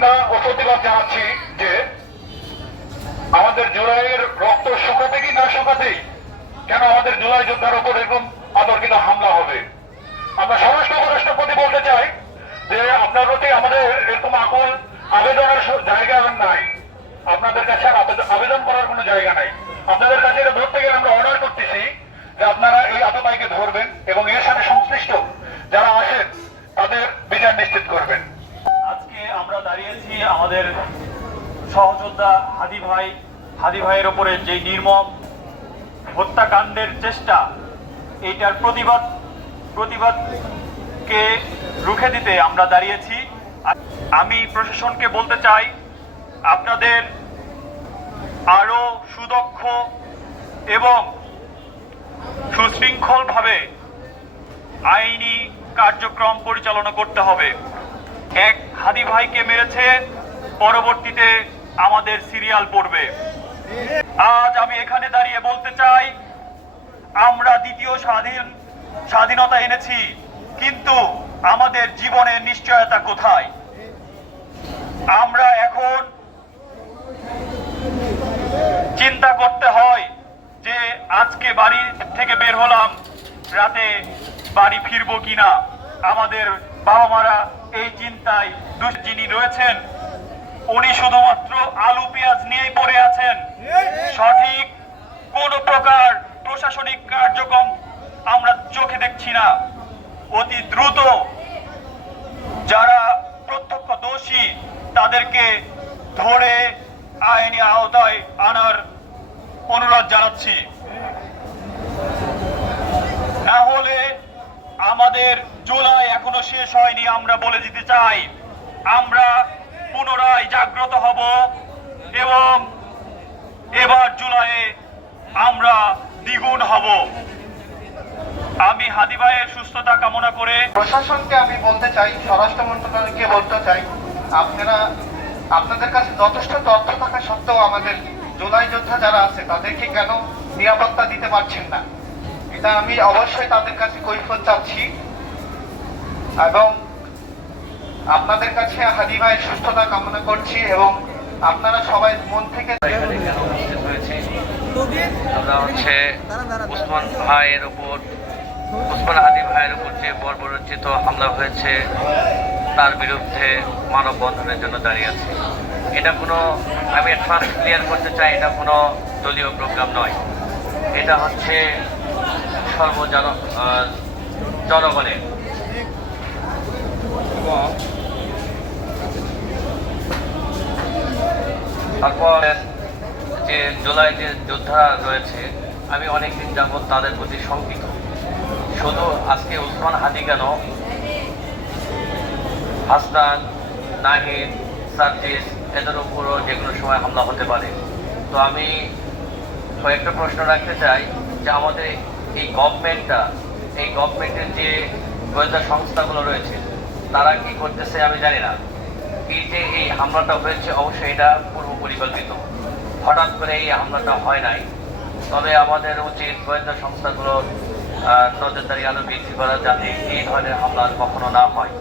নিন্দা ও প্রতিবাদ জানাচ্ছি যে আমাদের জুলাইয়ের রক্ত শুকাতে কি না শুকাতেই কেন আমাদের জুলাই যোদ্ধার উপর এরকম অতর্কিত হামলা হবে। আমরা স্বরাষ্ট্র উপরাষ্ট্রপতি বলতে চাই যে আপনার প্রতি আমাদের এরকম আকুল আবেদনের জায়গা নাই, আপনাদের কাছে আর আবেদন করার কোনো জায়গা নাই। আপনাদের কাছে এটা ধরতে গেলে আমরা অর্ডার করতেছি যে আপনারা এই আততায়ীকে ধরবেন এবং এর সাথে সংশ্লিষ্ট যারা আছেন তাদের বিচার নিশ্চিত করবেন। আজকে আমরা দাঁড়িয়েছি আমাদের সহযোদ্ধা হাদি ভাইয়ের উপরে যে নির্মম হত্যাকাণ্ডের চেষ্টা, এইটার প্রতিবাদকে রুখে দিতে আমরা দাঁড়িয়েছি। আমি প্রশাসনকে বলতে চাই, আপনাদের আরো সুদক্ষ এবং সুশৃঙ্খলভাবে আইনি কার্যক্রম পরিচালনা করতে হবে। এক হাদি ভাইকে মেরেছে, পরবর্তীতে আমাদের সিরিয়াল পড়বে। আজ আমি এখানে দাঁড়িয়ে বলতে চাই, আমরা দ্বিতীয় স্বাধীনতা এনেছি, কিন্তু আমাদের জীবনের নিশ্চয়তা কোথায়? আমরা এখন চিন্তা করতে হয় যে আজকে বাড়ি থেকে বের হলাম, রাতে বাড়ি ফিরবো কিনা। আমাদের বাবা মারা এই চিন্তায় যিনি রয়েছেন উনি শুধুমাত্র আলু পেঁয়াজ নিয়েই পড়ে আছেন। সঠিক কোন প্রকার প্রশাসনিক কার্যক্রম আমরা চোখে দেখছি না। অতি দ্রুত যারা প্রত্যক্ষ দোষী তাদেরকে ধরে আইনি আওতায় আনার অনুরোধ জানাচ্ছি। না হলে আমাদের জুলাই এখনো শেষ হয়নি। আমরা বলে দিতে চাই, আমরা পুনরায় জাগ্রত হব এবং এবার জুলাইয়ে আমরা দ্বিগুণ হব। আমি হাদি ভাইয়ের সুস্থতা কামনা করে প্রশাসনকে আমি বলতে চাই, স্বরাষ্ট্র মন্ত্রণালয়কে বলতে চাই, আপনাদের কাছে যথেষ্ট তথ্য থাকা সত্ত্বেও আমাদের জুলাই যোদ্ধা যারা আছে তাদেরকে কেন নিরাপত্তা দিতে পারছেন না? এটা আমি অবশ্যই তাদের কাছে কৈফিয়ত চাচ্ছি এবং আপনাদের কাছে হাদি ভাইয়ের সুস্থতা কামনা করছি এবং আপনারা সবাই মন থেকে আমরা উসমান হাদি ভাইয়ের উপর যে বর্বরোচিত হামলা হয়েছে তার বিরুদ্ধে মানববন্ধনের জন্য দাঁড়িয়ে আছি। এটা কোনো, আমি ফার্স্ট ক্লিয়ার করতে চাই, এটা কোনো দলীয় প্রোগ্রাম নয়। এটা হচ্ছে জনগণের। তারপর যে জুলাই যে যোদ্ধারা রয়েছে, আমি অনেকদিন যাবৎ তাদের প্রতি শঙ্কিত। শুধু আজকে উসমান হাদি কেন, হাসনান, নাহিদ, সার্জিস এদের উপরও যে কোনো সময় হামলা হতে পারে। তো আমি কয়েকটা প্রশ্ন রাখতে চাই যে আমাদের এই গভর্নমেন্টের যে গোয়েন্দা সংস্থাগুলো রয়েছে তারা কি করতেছে আমি জানি না। এই হামলাটা হয়েছে অবশ্যই এটা পূর্ব পরিকল্পিত, হঠাৎ করে এই হামলাটা হয় নাই। তবে আমাদের উচিত গোয়েন্দা সংস্থাগুলোর নজরদারি আরো বৃদ্ধি করা, যাতে এই ধরনের হামলা কখনো না হয়।